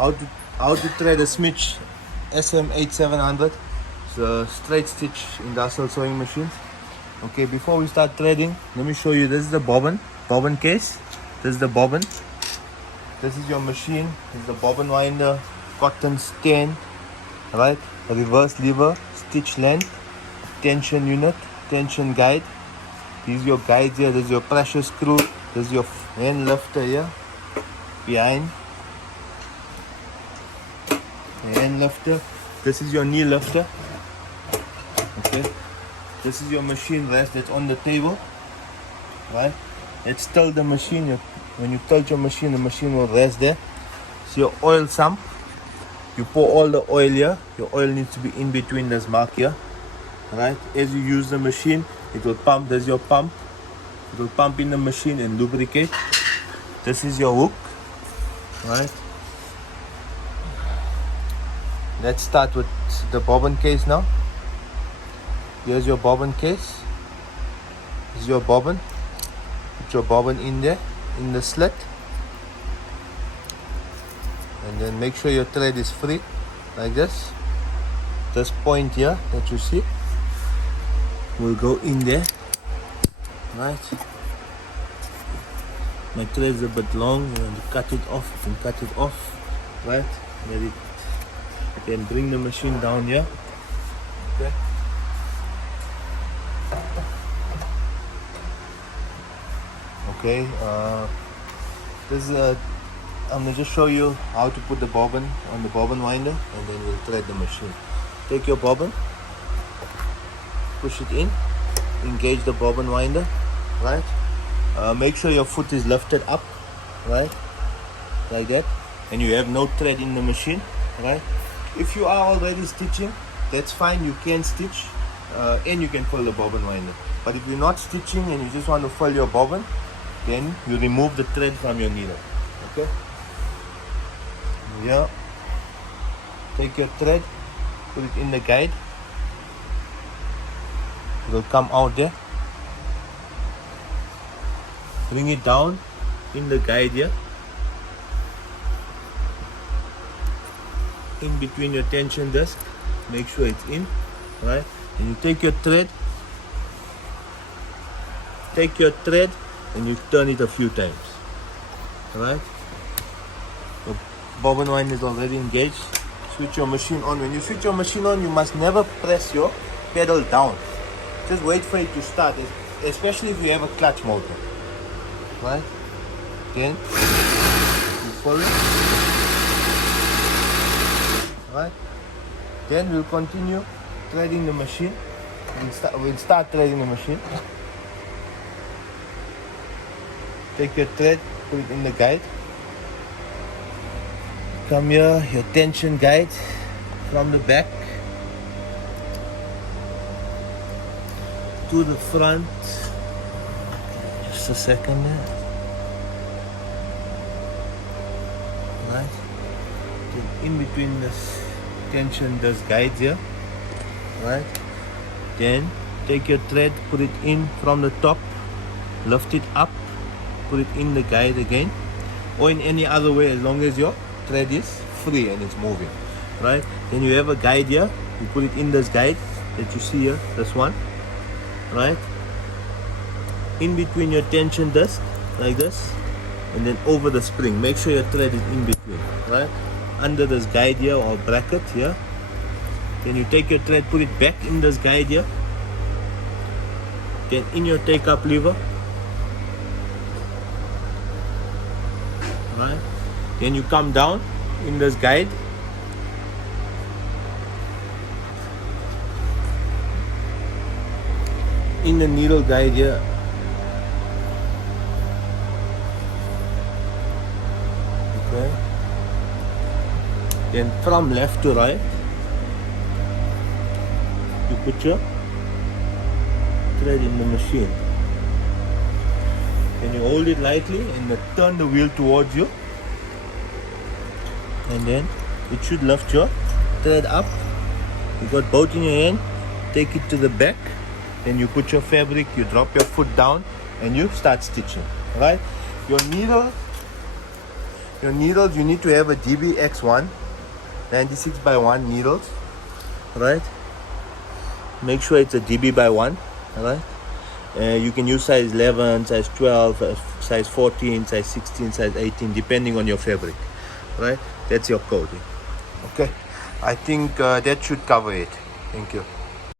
how to thread a SMITCH SM8700. It's a straight stitch industrial sewing machine. Okay, before we start threading, let me show you. This is the bobbin case. This is the bobbin. This is your machine. This is the bobbin winder, cotton stain, right? A reverse lever, stitch length, tension unit, tension guide. These are your guides here. This is your pressure screw. This is your hand lifter here, behind. Hand lifter. This is your knee lifter. Okay. This is your machine rest that's on the table. Right? Let's tilt the machine. When you tilt your machine, the machine will rest there. It's your oil sump. You pour all the oil here. Your oil needs to be in between this mark here. Right? As you use the machine, it will pump. There's your pump. It will pump in the machine and lubricate. This is your hook. Right? Let's start with the bobbin case now. Here's your bobbin case. This is your bobbin. Put your bobbin in there, in the slit. And then make sure your thread is free, like this. This point here that you see will go in there. Right. My thread is a bit long. You want to cut it off. You can cut it off. Right. Let it. Then bring the machine down here. Okay. Okay. This is I'm gonna just show you how to put the bobbin on the bobbin winder, and then we'll thread the machine. Take your bobbin, push it in, engage the bobbin winder, right? Make sure your foot is lifted up, right? Like that, and you have no thread in the machine, right? If you are already stitching, that's fine. You can stitch, and you can fill the bobbin winder. But if you're not stitching and you just want to fill your bobbin, then you remove the thread from your needle. Okay. Yeah. Take your thread, put it in the guide. It will come out there. Bring it down in the guide here. In between your tension disc, make sure it's in, right? And you take your thread, and you turn it a few times, right? The bobbin winder is already engaged. Switch your machine on. When you switch your machine on, you must never press your pedal down. Just wait for it to start, especially if you have a clutch motor, right? Then you follow it. Right? Then we'll continue threading the machine. We'll start threading the machine. Take your thread, put it in the guide. Come here, your tension guide from the back to the front. Just a second there. Right? In between this tension disc guides here, right? Then take your thread, put it in from the top, lift it up, put it in the guide again, or in any other way, as long as your thread is free and it's moving, right? Then you have a guide here. You put it in this guide that you see here, this one, right? In between your tension disc, like this, and then over the spring. Make sure your thread is in between, right? Under this guide here or bracket here. Then you take your thread, put it back in this guide here. Then in your take up lever, right? Then you come down in this guide. In the needle guide here. Okay. Then from left to right, you put your thread in the machine. Then you hold it lightly and turn the wheel towards you. And then it should lift your thread up. You got both in your hand. Take it to the back. Then you put your fabric, you drop your foot down and you start stitching. Right? Your Your needles, you need to have a DBX1 96 by 1 needles, right? Make sure it's a DB by 1, right? You can use size 11, size 12, size 14, size 16, size 18, depending on your fabric, right? That's your coding. Okay, I think that should cover it. Thank you.